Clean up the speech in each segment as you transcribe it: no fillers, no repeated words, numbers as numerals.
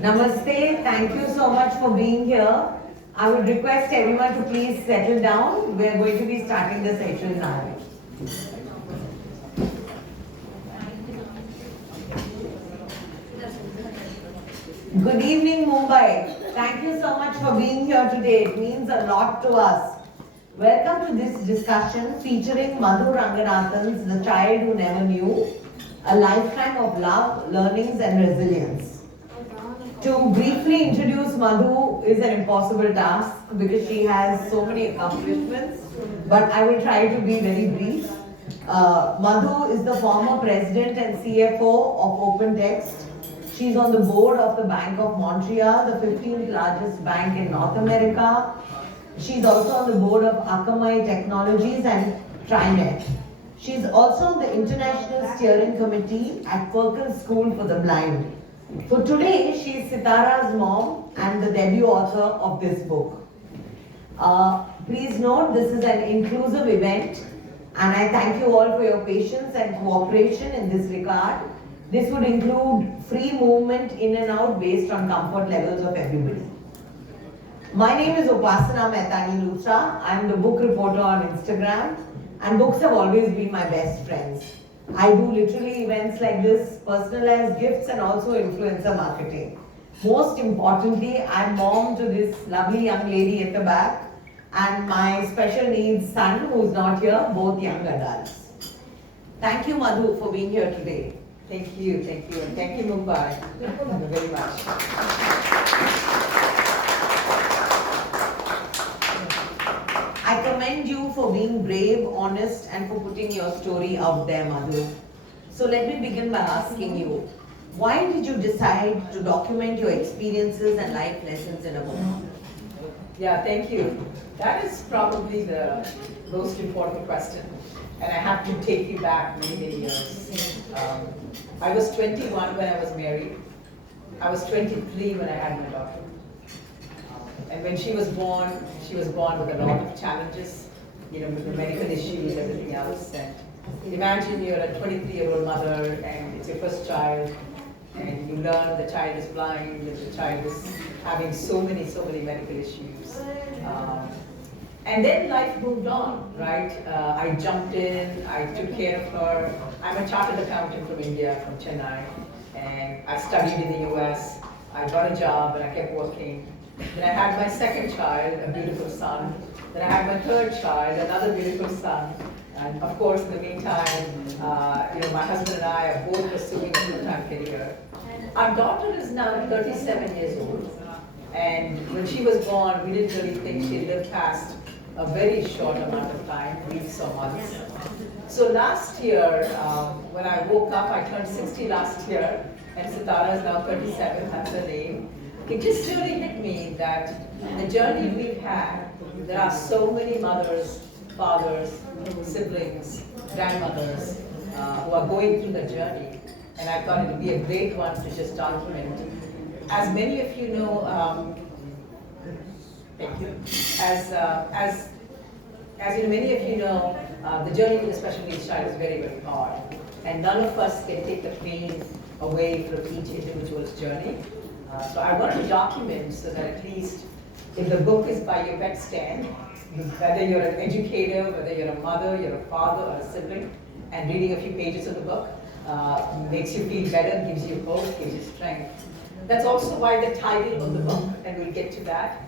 Namaste, thank you so much for being here. I would request everyone to please settle down. We are going to be starting the session now. Good evening, Mumbai. Thank you so much for being here today. It means a lot to us. Welcome to this discussion featuring Madhu Ranganathan's The Child Who Never Knew, a lifetime of love, learnings and resilience. To briefly introduce Madhu is an impossible task because she has so many accomplishments, but I will try to be very brief. Madhu is the former president and CFO of OpenText. She's on the board of the Bank of Montreal, the 15th largest bank in North America. She's also on the board of Akamai Technologies and Trinet. She's also on the International Steering Committee at Perkins School for the Blind. For today, she is Sitara's mom and the debut author of this book. Please note, this is an inclusive event and I thank you all for your patience and cooperation in this regard. This would include free movement in and out based on comfort levels of everybody. My name is Upasana Mehtani Luthra. I am the book reporter on Instagram and books have always been my best friends. I do literally events like this, personalized gifts and also influencer marketing. Most importantly, I'm mom to this lovely young lady at the back and my special needs son who's not here, both young adults. Thank you Madhu for being here today. Thank you, and thank you Mumbai very much. I commend you for being brave, honest and for putting your story out there, Madhu. So let me begin by asking you, why did you decide to document your experiences and life lessons in a book? Yeah, thank you. That is probably the most important question. And I have to take you back many, many years. I was 21 when I was married. I was 23 when I had my daughter. And when she was born with a lot of challenges, with the medical issues, everything else. And imagine you're a 23-year-old mother and it's your first child, and you learn the child is blind, and the child is having so many medical issues. And then life moved on, right? I jumped in, I took care of her. I'm a chartered accountant from India, from Chennai, and I studied in the US. I got a job and I kept working. Then I had my second child, a beautiful son. Then I had my third child, another beautiful son. And of course, in the meantime, my husband and I are both pursuing a full-time career. Our daughter is now 37 years old. And when she was born, we didn't really think she'd live past a very short amount of time, weeks or months. So last year, when I woke up, I turned 60 last year, and Sitara is now 37, that's her name. It just really hit me that the journey we've had, there are so many mothers, fathers, siblings, grandmothers who are going through the journey. And I thought it would be a great one to just document. As many of you know, thank you. As many of you know, the journey with a special needs child is very, very hard. And none of us can take the pain away from each individual's journey. So I want to document so that at least if the book is by your bedstand, whether you're an educator, whether you're a mother, you're a father or a sibling, and reading a few pages of the book makes you feel better, gives you hope, gives you strength. That's also why the title of the book, and we'll get to that,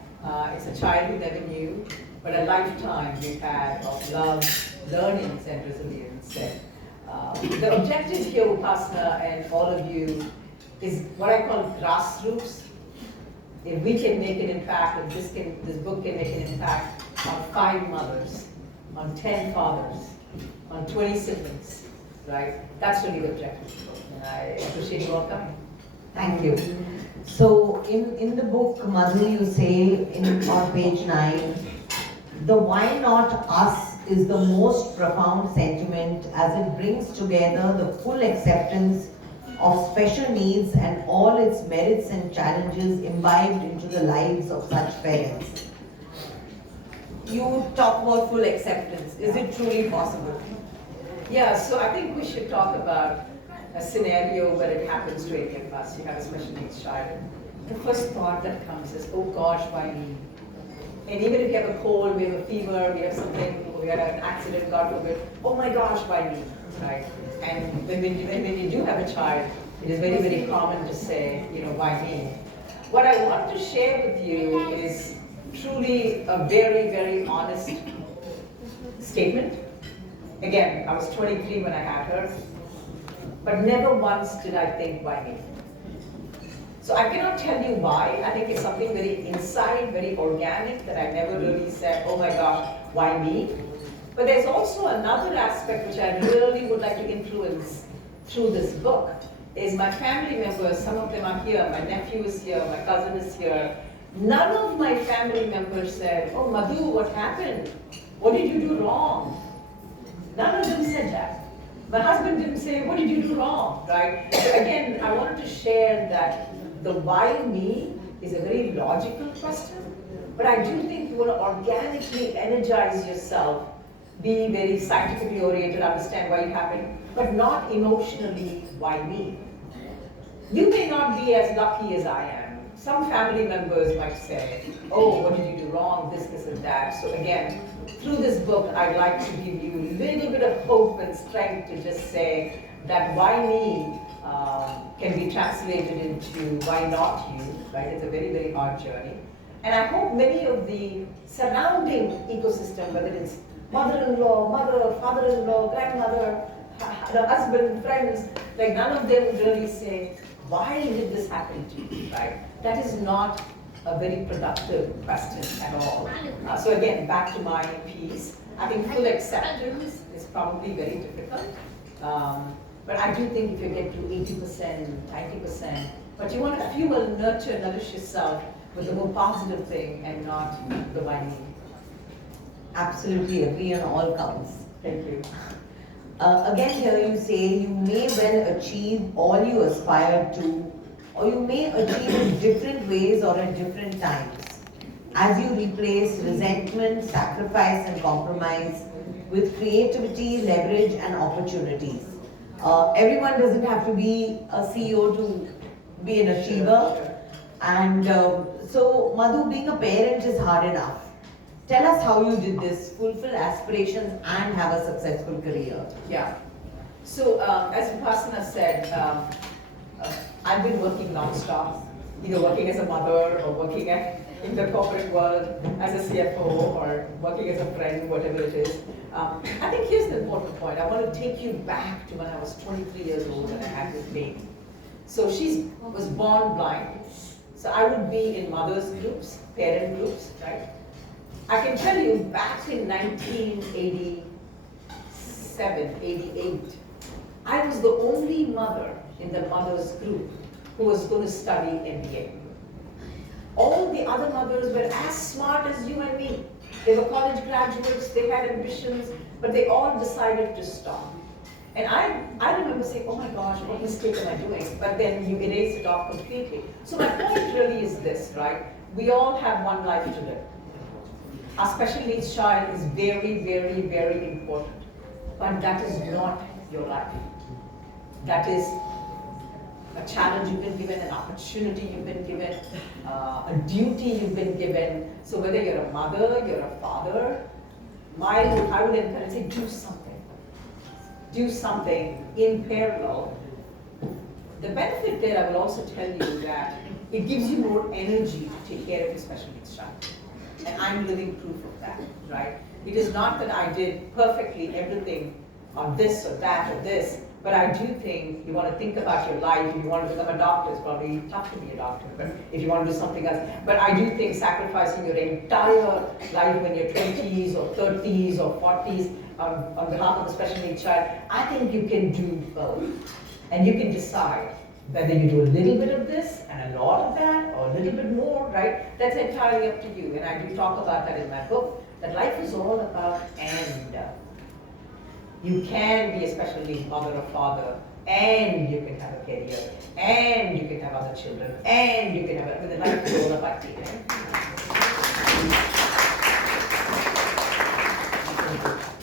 it's A Child Who Never Knew, but a lifetime we've had of love, learnings and resilience. And, the objective here, Upasana and all of you, is what I call grassroots. If we can make an impact, if this book can make an impact on 5 mothers, on 10 fathers, on 20 siblings, right? That's really the objective. And I appreciate you all coming. Thank you. So in the book, Madhu, you say on page 9, the why not us is the most profound sentiment as it brings together the full acceptance of special needs and all its merits and challenges imbibed into the lives of such parents. You talk about full acceptance. Is it truly possible? Yeah, so I think we should talk about a scenario where it happens to any of us. You have a special needs child. the first thought that comes is, oh gosh, why me? And even if you have a cold, we have a fever, we have something, we had an accident, God forbid, oh my gosh, why me, right? And when you do have a child, it is very, very common to say, why me? What I want to share with you is truly a very, very honest statement. Again, I was 23 when I had her, but never once did I think, why me? So I cannot tell you why. I think it's something very inside, very organic, that I never really said, oh my gosh, why me? But there's also another aspect which I really would like to influence through this book, is my family members. Some of them are here, my nephew is here, my cousin is here. None of my family members said, oh Madhu, what happened? What did you do wrong? None of them said that. My husband didn't say, what did you do wrong, right? So again, I wanted to share that the why me is a very logical question, but I do think you want to organically energize yourself, be very scientifically oriented, understand why it happened, but not emotionally, why me? You may not be as lucky as I am. Some family members might say, oh, what did you do wrong, this and that. So again, through this book, I'd like to give you a little bit of hope and strength to just say that why me can be translated into why not you, right? It's a very, very hard journey. And I hope many of the surrounding ecosystem, whether it's mother-in-law, mother, father-in-law, grandmother, husband, friends, like none of them really say, why did this happen to you, right? That is not a very productive question at all. So again, back to my piece, I think full acceptance is probably very difficult. But I do think if you get to 80%, 90%, but you want to fuel, nurture, nourish yourself with the more positive thing and not the why me. Absolutely agree on all counts. Thank you. Again, here you say you may well achieve all you aspire to, or you may achieve in different ways or at different times, as you replace resentment, sacrifice, and compromise with creativity, leverage, and opportunities. Everyone doesn't have to be a CEO to be an achiever. And so, Madhu, being a parent is hard enough. Tell us how you did this, fulfill aspirations and have a successful career. Yeah. So, as Vipassana said, I've been working non-stop, either working as a mother or working in the corporate world as a CFO or working as a friend, whatever it is. I think here's the important point. I want to take you back to when I was 23 years old and I had this baby. So she was born blind. So I would be in mothers groups, parent groups, right? I can tell you back in 1987, 88, I was the only mother in the mothers group who was going to study MBA. All the other mothers were as smart as you and me. They were college graduates, they had ambitions, but they all decided to stop. And I remember saying, oh my gosh, what mistake am I doing? But then you erase it off completely. So my point really is this, right? We all have one life to live. Our special needs child is very, very, very important. But that is not your life. That is a challenge you've been given, an opportunity you've been given, a duty you've been given. So whether you're a mother, you're a father, I would encourage, say, do something. Do something in parallel. The benefit there, I will also tell you that it gives you more energy to take care of your special needs child. And I'm living proof of that, right? It is not that I did perfectly everything on this or that or this, but I do think you want to think about your life. If you want to become a doctor, it's probably tough to be a doctor, but if you want to do something else. But I do think sacrificing your entire life when you're 20s or 30s or 40s on behalf of a special needs child, I think you can do both. And you can decide whether you do a little bit of this and a lot of that or a little bit more, right? That's entirely up to you. And I do talk about that in my book, that life is all about and. You can be a special needs mother or father, and you can have a career, and you can have other children, and you can have the life is all about you.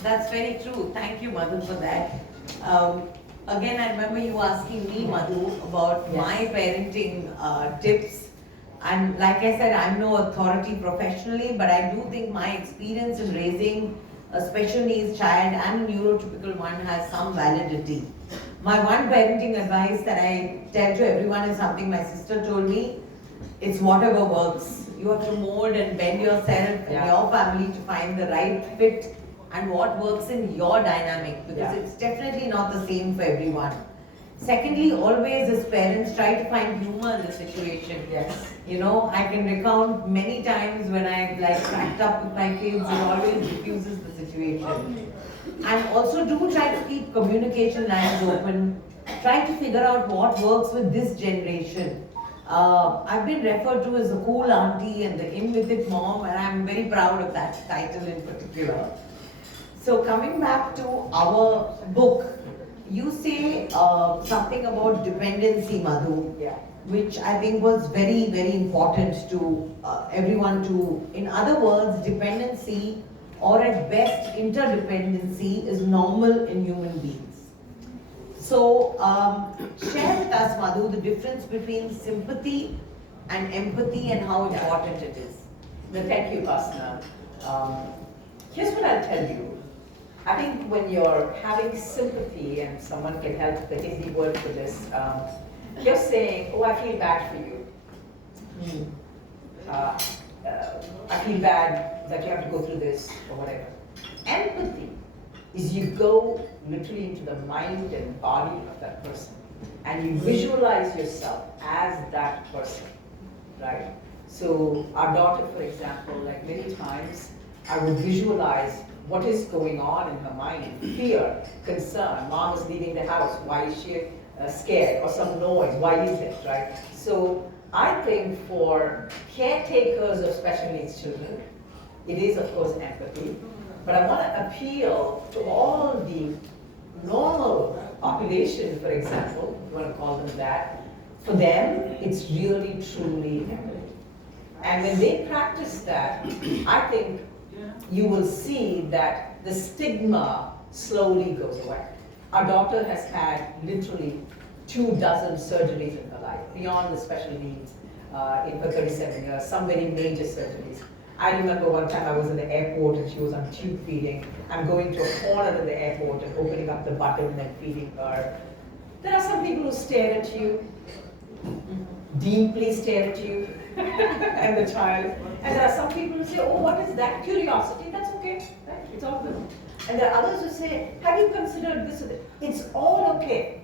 That's very true. Thank you, Madhu, for that. Again, I remember you asking me, Madhu, about my parenting tips. And like I said, I'm no authority professionally, but I do think my experience in raising a special needs child and a neurotypical one has some validity. My one parenting advice that I tell to everyone is something my sister told me. It's whatever works. You have to mold and bend yourself and your family to find the right fit and what works in your dynamic, because it's definitely not the same for everyone. Secondly, always as parents try to find humor in the situation. Yes. You know, I can recount many times when I've like cracked up with my kids, it always diffuses the situation. And also do try to keep communication lines open. Try to figure out what works with this generation. I've been referred to as the cool auntie and the in with it mom, and I'm very proud of that title in particular. So coming back to our book, you say something about dependency, Madhu, which I think was very, very important to everyone to, in other words, dependency or at best interdependency is normal in human beings. So share with us, Madhu, the difference between sympathy and empathy and how important it is. Well, thank you, Pasna. Here's what I'll tell you. I think when you're having sympathy, and someone can help the Hindi word for this, you're saying, oh, I feel bad for you. I feel bad that you have to go through this or whatever. Empathy is you go literally into the mind and body of that person and you visualize yourself as that person, right? So our daughter, for example, like many times, I would visualize what is going on in her mind, fear, concern, mom is leaving the house, why is she scared, or some noise, why is it, right? So I think for caretakers of special needs children, it is of course empathy, but I want to appeal to all the normal population, for example, if you want to call them that. For them, it's really truly empathy. And when they practice that, I think you will see that the stigma slowly goes away. Our daughter has had literally 24 surgeries in her life, beyond the special needs in her 37 years, some very major surgeries. I remember one time I was in the airport and she was on tube feeding. I'm going to a corner in the airport and opening up the button and feeding her. There are some people who stare at you, deeply stare at you, and the child. And there are some people who say, oh, what is that? Curiosity, that's okay, right? It's all good. And there are others who say, have you considered this? It's all okay.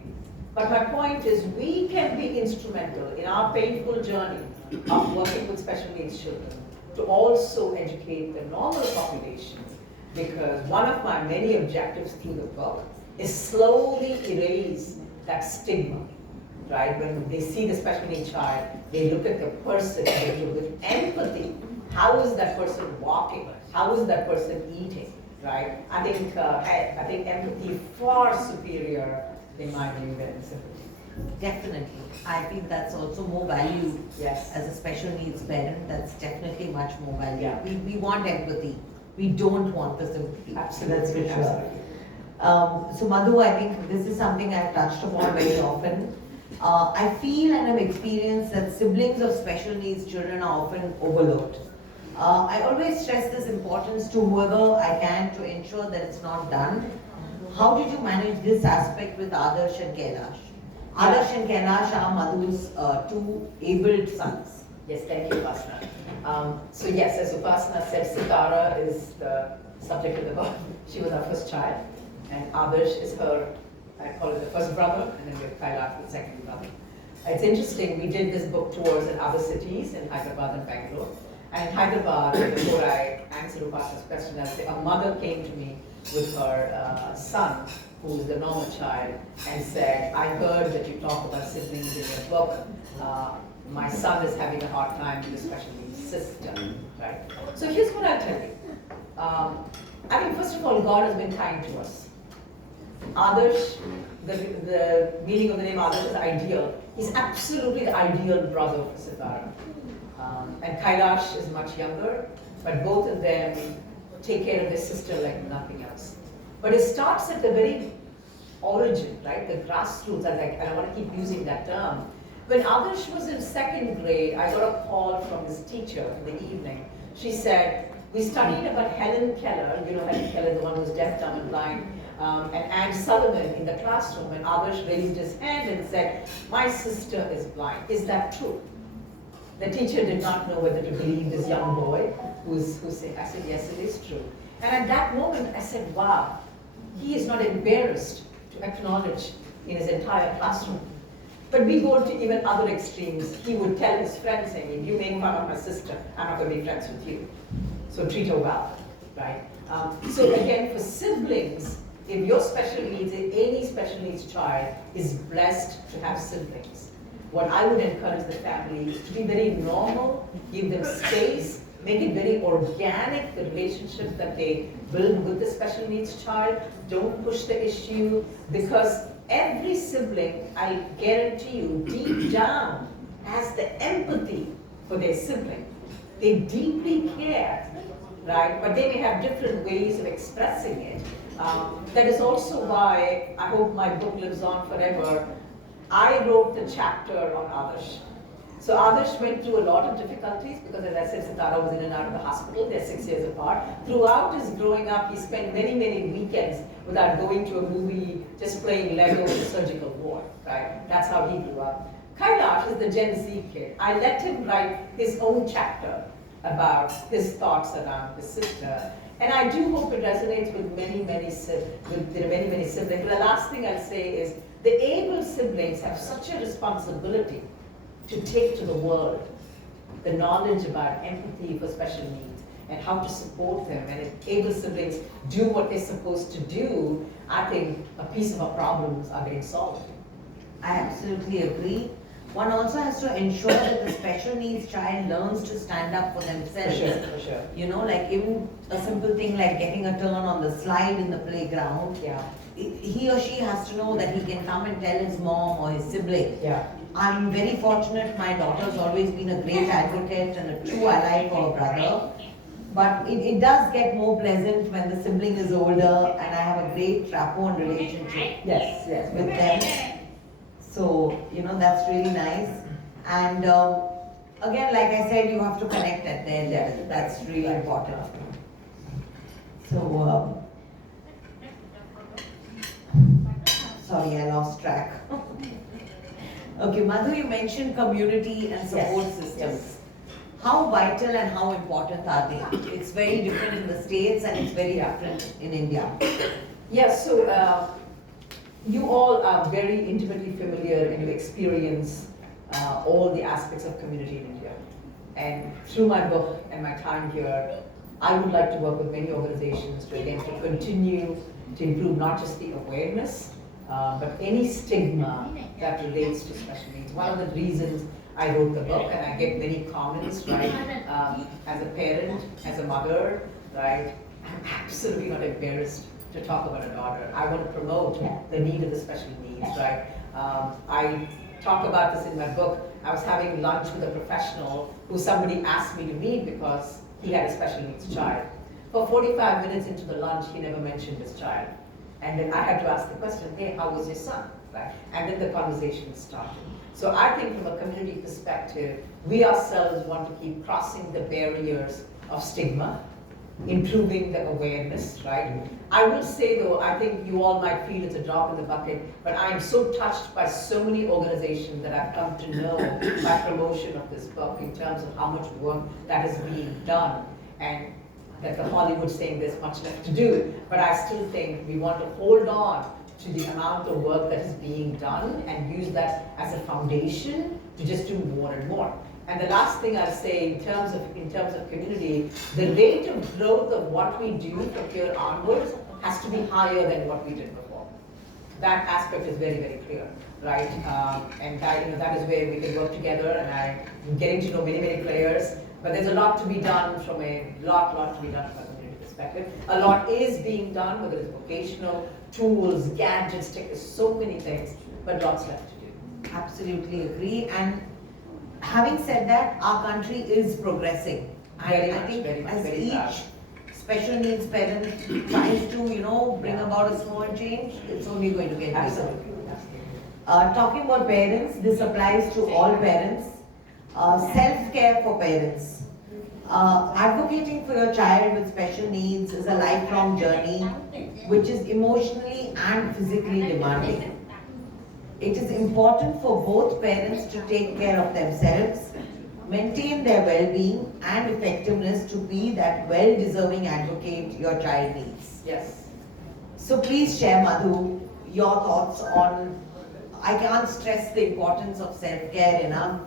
But my point is, we can be instrumental in our painful journey of working with special needs children to also educate the normal population, because one of my many objectives through the book is slowly erase that stigma. Right? When they see the special needs child, they look at the person with empathy. How is that person walking? How is that person eating? Right? I think empathy far superior in my view than sympathy. Definitely. I think that's also more valued. Yes. As a special needs parent, that's definitely much more valued. Yeah. We want empathy. We don't want the sympathy. Absolutely. That's for sure. Absolutely. So Madhu, I think this is something I've touched upon very often. I feel and have experienced that siblings of special needs children are often overlooked. I always stress this importance to whoever I can to ensure that it's not done. How did you manage this aspect with Adarsh and Kailash? Adarsh and Kailash are Madhu's two abled sons. Yes, thank you, Upasana. So yes, as Upasana said, Sitara is the subject of the book. She was our first child, and Adarsh is her, I call it the first brother, and then we have Kailash, the second brother. It's interesting, we did this book tours in other cities, in Hyderabad and Bangalore. And in Hyderabad, before I answer Upasana's question, I'll say a mother came to me with her son, who is the normal child, and said, I heard that you talk about siblings in your book. My son is having a hard time with a special needs sister, right? So here's what I'll tell you. I think first of all, God has been kind to us. Adarsh, the meaning of the name Adarsh is ideal. He's absolutely the ideal brother for Sitara. And Kailash is much younger, but both of them take care of their sister like nothing else. But it starts at the very origin, right? The grassroots, and I want to keep using that term. When Adarsh was in second grade, I got a call from his teacher in the evening. She said, we studied about Helen Keller, you know Helen Keller, the one who's deaf, dumb and blind, and Anne Sullivan in the classroom, and Adarsh raised his hand and said, my sister is blind. Is that true? The teacher did not know whether to believe this young boy who said, I said, yes, it is true. And at that moment, I said, wow, he is not embarrassed to acknowledge in his entire classroom. But we go to even other extremes. He would tell his friends, saying, if you make fun of my sister, I'm not going to be friends with you. So treat her well, right? So again, for siblings, if your special needs, if any special needs child is blessed to have siblings, what I would encourage the family is to be very normal, give them space, make it very organic, the relationship that they build with the special needs child. Don't push the issue, because every sibling, I guarantee you, deep down, has the empathy for their sibling. They deeply care, right? But they may have different ways of expressing it. That is also why I hope my book lives on forever. I wrote the chapter on Adarsh. So Adarsh went through a lot of difficulties because, as I said, Sitara was in and out of the hospital. They're 6 years apart. Throughout his growing up, he spent many, many weekends without going to a movie, just playing Lego in a surgical ward, right? That's how he grew up. Kailash is the Gen Z kid. I let him write his own chapter about his thoughts around his sister. And I do hope it resonates with many siblings. The last thing I'll say is, the able siblings have such a responsibility to take to the world the knowledge about empathy for special needs and how to support them. And if able siblings do what they're supposed to do, I think a piece of our problems are getting solved. I absolutely agree. One also has to ensure that the special needs child learns to stand up for themselves. For sure. You know, like even a simple thing like getting a turn on the slide in the playground. Yeah. He or she has to know that he can come and tell his mom or his sibling. Yeah. I'm very fortunate, my daughter's always been a great advocate and a true ally for her brother. But it does get more pleasant when the sibling is older, and I have a great rapport and relationship Yes. with them. So, you know, that's really nice. And again, like I said, you have to connect at their level. That's really important. So, sorry, I lost track. Okay, Madhu, you mentioned community and support systems. Yes. How vital and how important are they? It's very different in the States and it's very different in India. Yes, so you all are very intimately familiar and you experience all the aspects of community in India. And through my book and my time here, I would like to work with many organizations to continue to improve not just the awareness, but any stigma that relates to special needs. One of the reasons I wrote the book, and I get many comments, right, as a parent, as a mother, right, I'm absolutely not embarrassed to talk about a daughter. I want to promote the need of the special needs, right? I talk about this in my book. I was having lunch with a professional who somebody asked me to meet because he had a special needs child. For 45 minutes into the lunch, he never mentioned his child. And then I had to ask the question, hey, how was your son? Right? And then the conversation started. So I think from a community perspective, we ourselves want to keep crossing the barriers of stigma, improving the awareness, right? I will say though, I think you all might feel it's a drop in the bucket, but I am so touched by so many organizations that I've come to know by promotion of this book in terms of how much work that is being done, and that the Hollywood saying there's much left to do. But I still think we want to hold on to the amount of work that is being done and use that as a foundation to just do more and more. And the last thing I'll say in terms of community, the rate of growth of what we do from here onwards has to be higher than what we did before. That aspect is very, very clear, right? And that is where we can work together, and I'm getting to know many players. But there's a lot to be done from a community perspective. A lot is being done, whether it's vocational, tools, gadgets, tech, there's so many things, but lots left to do. Absolutely agree. And having said that, our country is progressing. Very I much, think very much, as very each proud. special needs parent tries to, bring about a small change, it's only going to get bigger. Absolutely. Talking about parents, this applies to all parents. Self-care for parents. Advocating for your child with special needs is a lifelong journey which is emotionally and physically demanding. It is important for both parents to take care of themselves, maintain their well-being and effectiveness to be that well-deserving advocate your child needs. Yes. So please share, Madhu, your thoughts on, I can't stress the importance of self-care enough.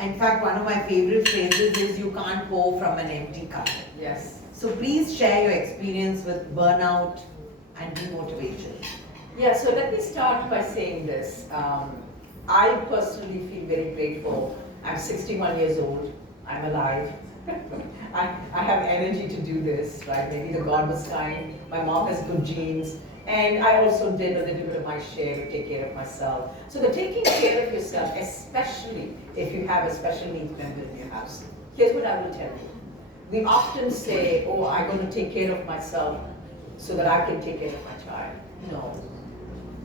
In fact, one of my favorite phrases is you can't pour from an empty cup. Yes. So please share your experience with burnout and demotivation. Yeah, so let me start by saying this. I personally feel very grateful. I'm 61 years old. I'm alive. I have energy to do this, right? Maybe the God was kind. My mom has good genes. And I also did a little bit of my share to take care of myself. So the taking care of yourself, especially if you have a special needs member in your house, here's what I will tell you. We often say, oh, I'm going to take care of myself so that I can take care of my child. No.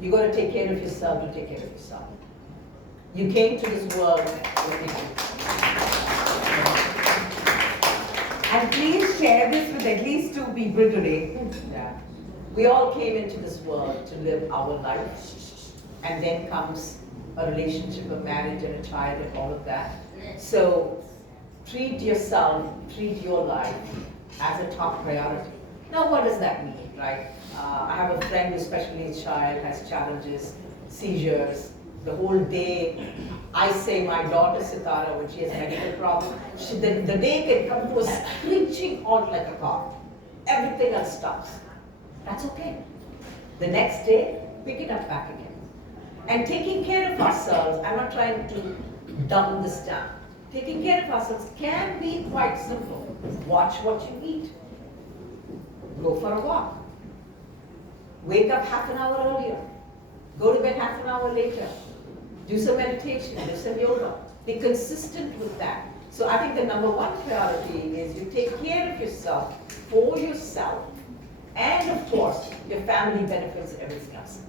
You got to take care of yourself to take care of yourself. You came to this world with me. And please share this with at least 2 people today. Yeah. We all came into this world to live our life, and then comes a relationship, a marriage, and a child, and all of that. So treat yourself, treat your life as a top priority. Now, what does that mean, right? I have a friend who's special needs child, has challenges, seizures. The whole day, I say my daughter Sitara, when she has a medical problem, the day can come to a screeching halt like a car. Everything else stops. That's okay. The next day, pick it up back again. And taking care of ourselves, I'm not trying to dumb this down. Taking care of ourselves can be quite simple. Watch what you eat. Go for a walk. Wake up half an hour earlier. Go to bed half an hour later. Do some meditation, do some yoga. Be consistent with that. So I think the number one priority is you take care of yourself for yourself. And of course, your family benefits and everything else.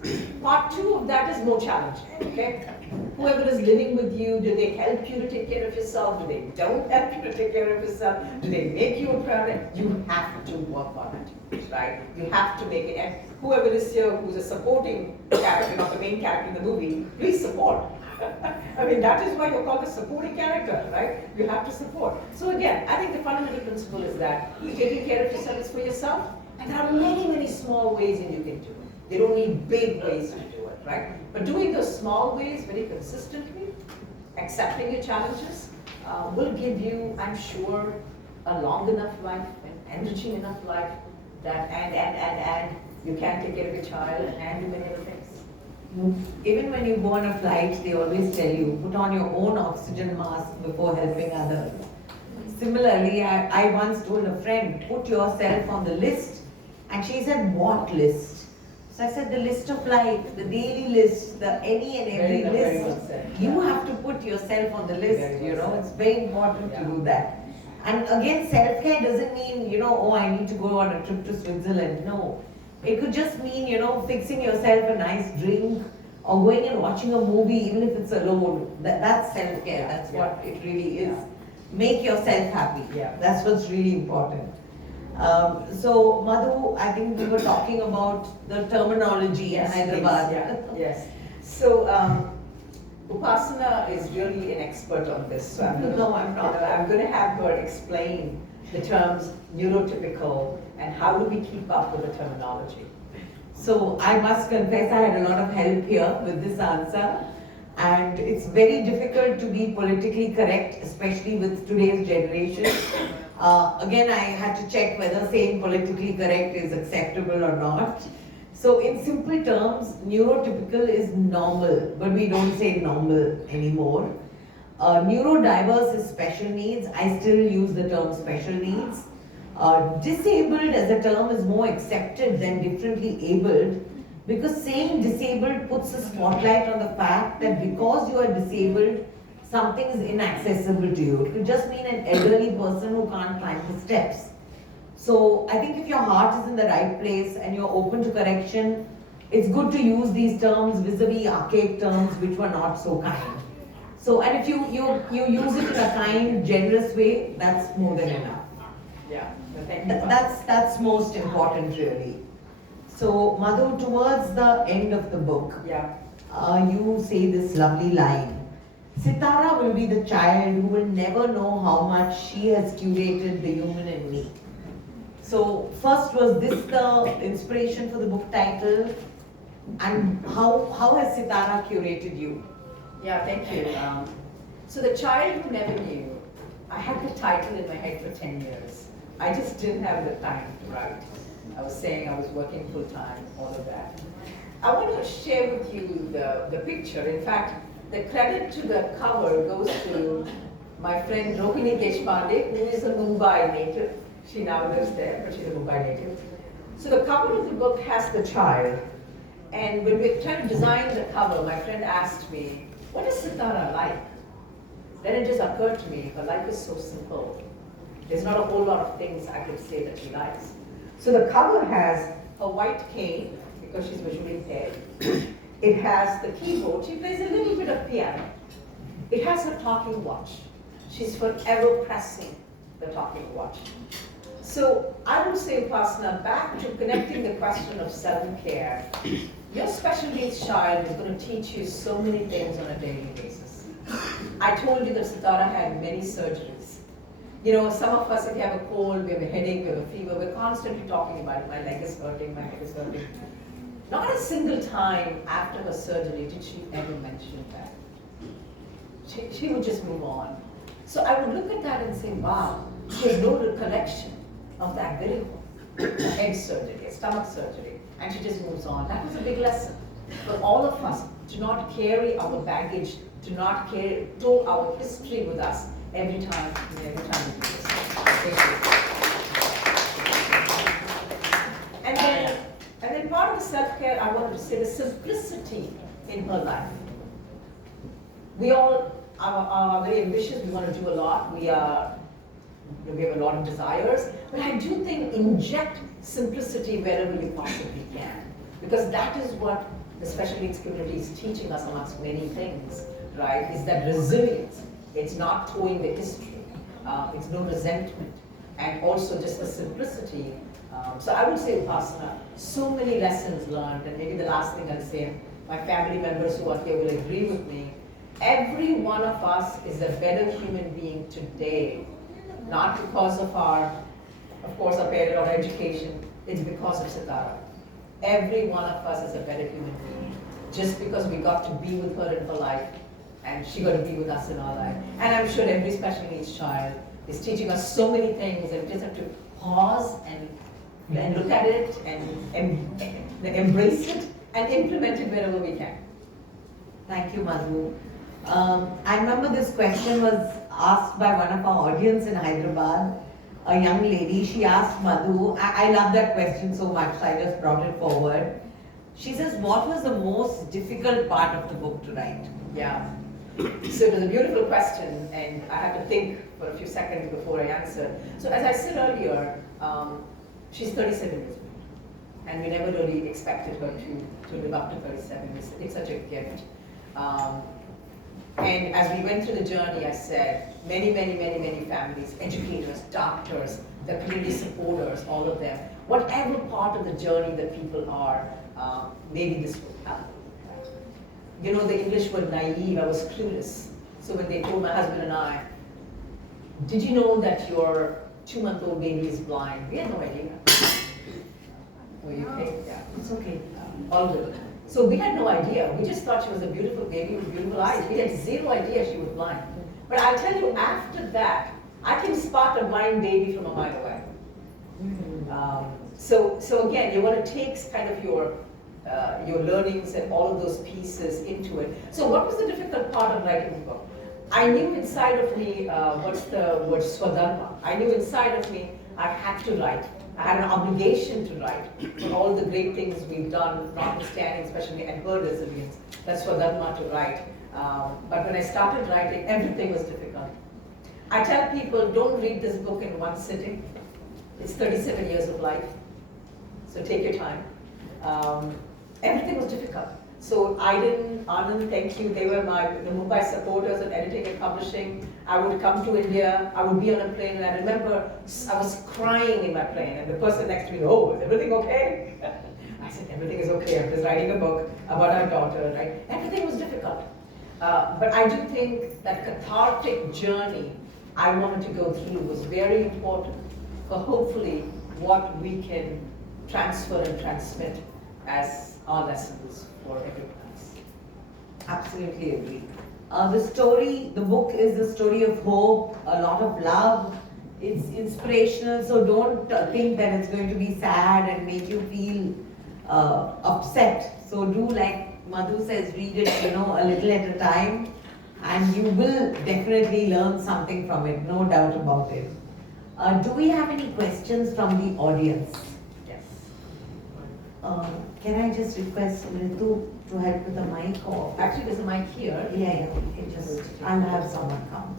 Part two of that is more challenging, okay? Whoever is living with you, do they help you to take care of yourself? Do they don't help you to take care of yourself? Do they make you a priority? You have to work on it, right? You have to make it. And whoever is here who's a supporting character, not the main character in the movie, please support. I mean, that is why you're called a supporting character, right? You have to support. So again, I think the fundamental principle is that taking care of yourself is for yourself. And there are many, many small ways that you can do it. They don't need big ways to do it, right? But doing those small ways very consistently, accepting your challenges, will give you, I'm sure, a long enough life, an enriching enough life that, and you can take care of your child and do many other things. Even when you go on a flight, they always tell you, put on your own oxygen mask before helping others. Similarly, I once told a friend, put yourself on the list. And she said, what list? So I said, the list of life, the daily list, the any and every list. You have to put yourself on the list, you know, it's very important to do that. And again, self-care doesn't mean, you know, oh, I need to go on a trip to Switzerland. No. It could just mean, you know, fixing yourself a nice drink or going and watching a movie, even if it's alone. That's self-care. That's what it really is. Make yourself happy. That's what's really important. So, Madhu, I think we were talking about the terminology in Hyderabad. Yes. So, Upasana is really an expert on this. So I'm going to have her explain the terms neurotypical and how do we keep up with the terminology. So, I must confess I had a lot of help here with this answer. And it's very difficult to be politically correct, especially with today's generation. Again, I had to check whether saying politically correct is acceptable or not. So in simple terms, neurotypical is normal, but we don't say normal anymore. Neurodiverse is special needs. I still use the term special needs. Disabled as a term is more accepted than differently abled, because saying disabled puts a spotlight on the fact that because you are disabled, something is inaccessible to you. It could just mean an elderly person who can't climb the steps. So I think if your heart is in the right place and you're open to correction, it's good to use these terms vis-a-vis archaic terms which were not so kind. So, and if you use it in a kind, generous way, that's more than enough. Yeah, no, thank you. That's most important, really. So, Madhu, towards the end of the book, Yeah. you say this lovely line. Sitara will be the child who will never know how much she has curated the human in me. So, first, was this the inspiration for the book title? And how has Sitara curated you? Yeah, thank you. So the child who never knew, I had the title in my head for 10 years. I just didn't have the time to write. I was saying I was working full time, all of that. I want to share with you the picture. In fact, the credit to the cover goes to my friend Rohini Deshpande, who is a Mumbai native. She now lives there, but she's a Mumbai native. So the cover of the book has the child. And when we were trying to design the cover, my friend asked me, what is Sitara like? Then it just occurred to me, her life is so simple. There's not a whole lot of things I could say that she likes. So the cover has a white cane, because she's visually impaired. It has the keyboard, she plays a little bit of piano. It has her talking watch. She's forever pressing the talking watch. So I would say, Upasana, back to connecting the question of self-care, your special needs child is going to teach you so many things on a daily basis. I told you that Sitara had many surgeries. You know, some of us, if we have a cold, we have a headache, we have a fever, we're constantly talking about it. My leg is hurting, my head is hurting. Not a single time after her surgery did she ever mention that. She would just move on. So I would look at that and say, wow, she has no recollection of that very head surgery, stomach surgery, and she just moves on. That was a big lesson for all of us, to not carry our baggage, to not throw our history with us every time we do this. Thank you. And then part of the self-care, I wanted to say the simplicity in her life. We all are very ambitious, we want to do a lot, we have a lot of desires, but I do think inject simplicity wherever you possibly can. Because that is what the special needs community is teaching us amongst many things, right? Is that resilience. It's not towing the history. It's no resentment. And also just the simplicity. So I would say, Upasana, so many lessons learned, and maybe the last thing I'll say, my family members who are here will agree with me. Every one of us is a better human being today, not because of course, our parent or education, it's because of Sitara. Every one of us is a better human being, just because we got to be with her in her life, and she got to be with us in our life. And I'm sure every special needs child is teaching us so many things, and we just have to pause and look at it and embrace it and implement it wherever we can. Thank you, Madhu. I remember this question was asked by one of our audience in Hyderabad, a young lady. She asked Madhu, I love that question so much, so I just brought it forward. She says, what was the most difficult part of the book to write? Yeah. So it was a beautiful question, and I had to think for a few seconds before I answered. So as I said earlier, she's 37 years old, and we never really expected her to live up to 37. It's such a gift. And as we went through the journey, I said, many families, educators, doctors, the community supporters, all of them, whatever part of the journey that people are, maybe this will help. You know, the English word naive, I was clueless. So when they told my husband and I, did you know that your 2-month-old baby is blind? We had no idea. Were you okay? Yeah, it's okay. All good. So we had no idea. We just thought she was a beautiful baby with beautiful eyes. We had zero idea she was blind. But I'll tell you, after that, I can spot a blind baby from a mile away. So again, you want to take kind of your learnings and all of those pieces into it. So what was the difficult part of writing the book? I knew inside of me, what's the word swadharma? I knew inside of me I had to write. I had an obligation to write for all the great things we've done, notwithstanding, especially at her resilience. That's swadharma to write. But when I started writing, everything was difficult. I tell people, don't read this book in one sitting. It's 37 years of life, so take your time. everything was difficult. So Anand, thank you, they were the Mumbai supporters in editing and publishing. I would come to India, I would be on a plane, and I remember I was crying in my plane, and the person next to me, oh, is everything okay? I said, everything is okay, I'm just writing a book about our daughter, right? Everything was difficult. But I do think that cathartic journey I wanted to go through was very important for hopefully what we can transfer and transmit as our lessons for everyone else. Absolutely agree. The book is a story of hope, a lot of love. It's inspirational, so don't think that it's going to be sad and make you feel upset. So do like Madhu says, read it, a little at a time, and you will definitely learn something from it, no doubt about it. Do we have any questions from the audience? Yes. Can I just request Ritu to help with the mic or? Actually, there's a mic here. Yeah, we can just, I'll have someone come.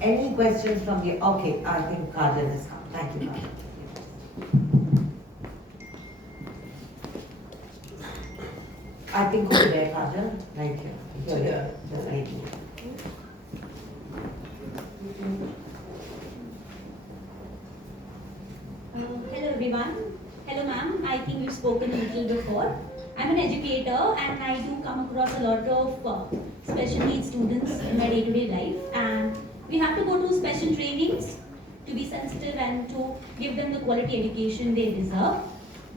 Any questions from the, okay, I think Kajal has come. Thank you, Kajal. I think over there, Kajal, right here. Here. Just right here. Hello everyone. Hello ma'am. I think we've spoken a little before. I'm an educator and I do come across a lot of special needs students in my day-to-day life, and we have to go to special trainings to be sensitive and to give them the quality education they deserve.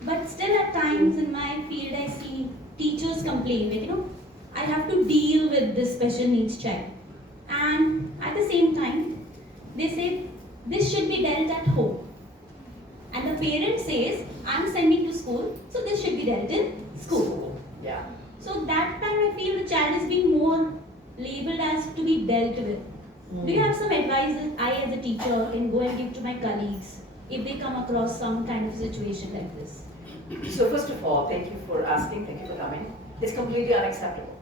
But still at times in my field I see teachers complain that I have to deal with this special needs child, and at the same time they say this should be dealt at home. And the parent says, I'm sending to school, so this should be dealt in school. Yeah. So that time I feel the child is being more labeled as to be dealt with. Do you have some advice that I as a teacher can go and give to my colleagues if they come across some kind of situation like this? So first of all, thank you for asking, thank you for coming. It's completely unacceptable.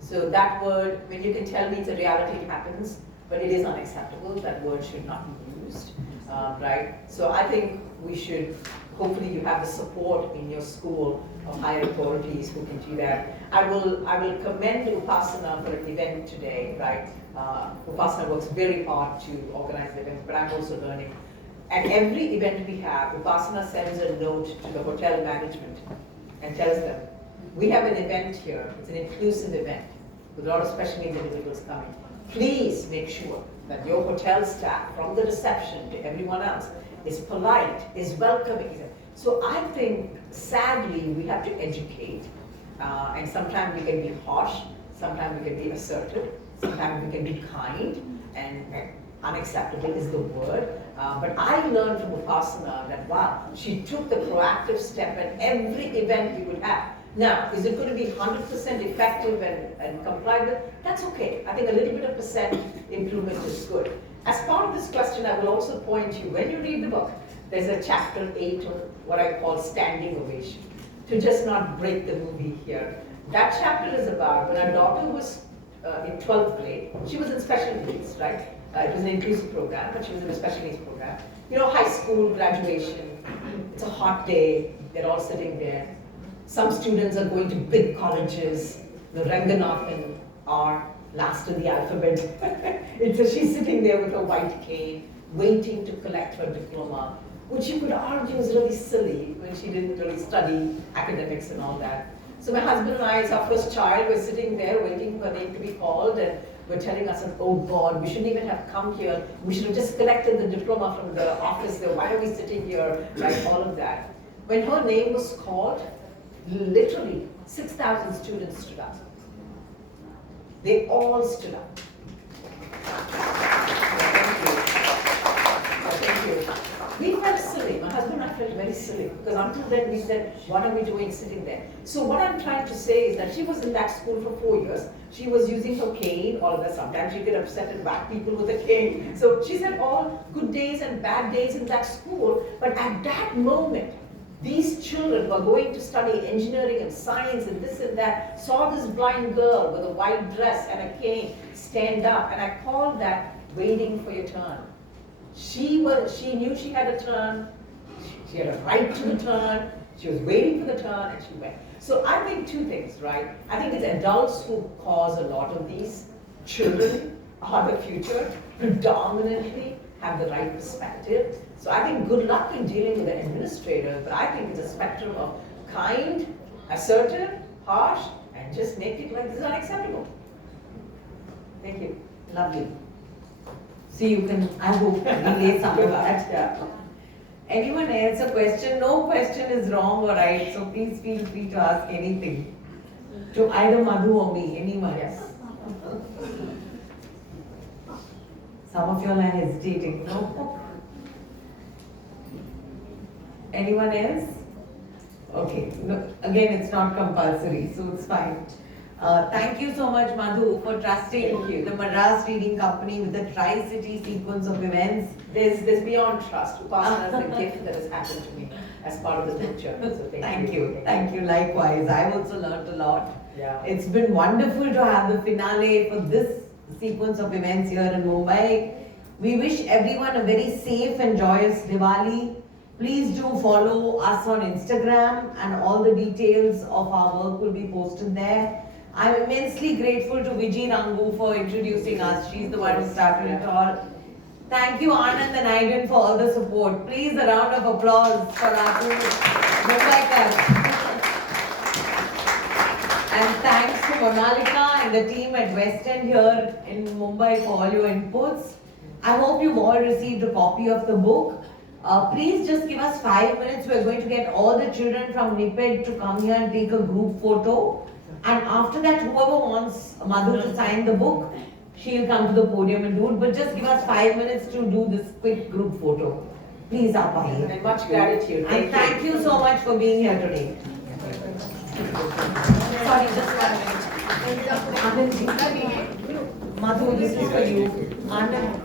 So that word, when you can tell me it's a reality, it happens, but it is unacceptable. That word should not be used, right? So I think we should, hopefully you have the support in your school of higher authorities who can do that. I will commend Upasana for an event today, right? Upasana works very hard to organize the event, but I'm also learning. At every event we have, Upasana sends a note to the hotel management and tells them, we have an event here, it's an inclusive event with a lot of special needs individuals coming. Please make sure that your hotel staff, from the reception to everyone else, is polite, is welcoming. So I think, sadly, we have to educate, and sometimes we can be harsh, sometimes we can be assertive, sometimes we can be kind, and unacceptable is the word. But I learned from Upasana that, wow, she took the proactive step at every event we would have. Now, is it going to be 100% effective and complied with? That's okay. I think a little bit of percent improvement is good. As part of this question, I will also point you, when you read the book, there's a chapter 8 on what I call standing ovation, to just not break the movie here. That chapter is about when our daughter was in 12th grade, she was in special needs, right? It was an inclusive program, but she was in a special needs program. High school graduation, it's a hot day, they're all sitting there. Some students are going to big colleges, the Ranganathan are last in the alphabet. She's sitting there with a white cane, waiting to collect her diploma, which you could argue is really silly when she didn't really study academics and all that. So my husband and I, as our first child, were sitting there waiting for her name to be called, and we're telling ourselves, oh God, we shouldn't even have come here. We should have just collected the diploma from the office there. Why are we sitting here? Like all of that. When her name was called, literally 6,000 students stood up. They all stood up. Thank you. We felt silly. My husband and I felt very silly because until then we said, what are we doing sitting there? So what I'm trying to say is that she was in that school for 4 years. She was using her cane, all of that. Sometimes she get upset and whack people with a cane. So she's had all good days and bad days in that school. But at that moment, these children were going to study engineering and science and this and that, saw this blind girl with a white dress and a cane stand up, and I called that waiting for your turn. She knew she had a turn, she had a right to the turn, She was waiting for the turn and she went. So I think two things, right? I think it's adults who cause a lot of these. Children are the future, predominantly have the right perspective. So I think good luck in dealing with the administrator, but I think it's a spectrum of kind, assertive, harsh, and just make it like this is unacceptable. Thank you. Lovely. So you can, I hope, relay some of that. Yeah. Anyone else a question? No question is wrong or right, so please feel free to ask anything. To either Madhu or me, anyone. Yes. Some of you all are hesitating, no? Anyone else? Okay, no, again, it's not compulsory, so it's fine. Thank you so much, Madhu, for trusting the Madras Reading Company with the Tri-City sequence of events. There's beyond trust. Upasana is the gift that has happened to me as part of this picture. So Thank you. Thank you. Likewise, I've also learned a lot. Yeah. It's been wonderful to have the finale for this sequence of events here in Mumbai. We wish everyone a very safe and joyous Diwali. Please do follow us on Instagram and all the details of our work will be posted there. I'm immensely grateful to Viji Rangu for introducing us. She's the one who started it all. Thank you Anand and Aiden for all the support. Please a round of applause for our two Mumbaikars. And thanks to Monalika and the team at West End here in Mumbai for all your inputs. I hope you've all received a copy of the book. Please just give us 5 minutes. We're going to get all the children from NIPED to come here and take a group photo. And after that, whoever wants Madhu to sign the book, she'll come to the podium and do it. But just give us 5 minutes to do this quick group photo. Please, Appa. And much gratitude. And thank you so much for being here today. Sorry, just 1 minute. Anand, Madhu, this is for you. Anand.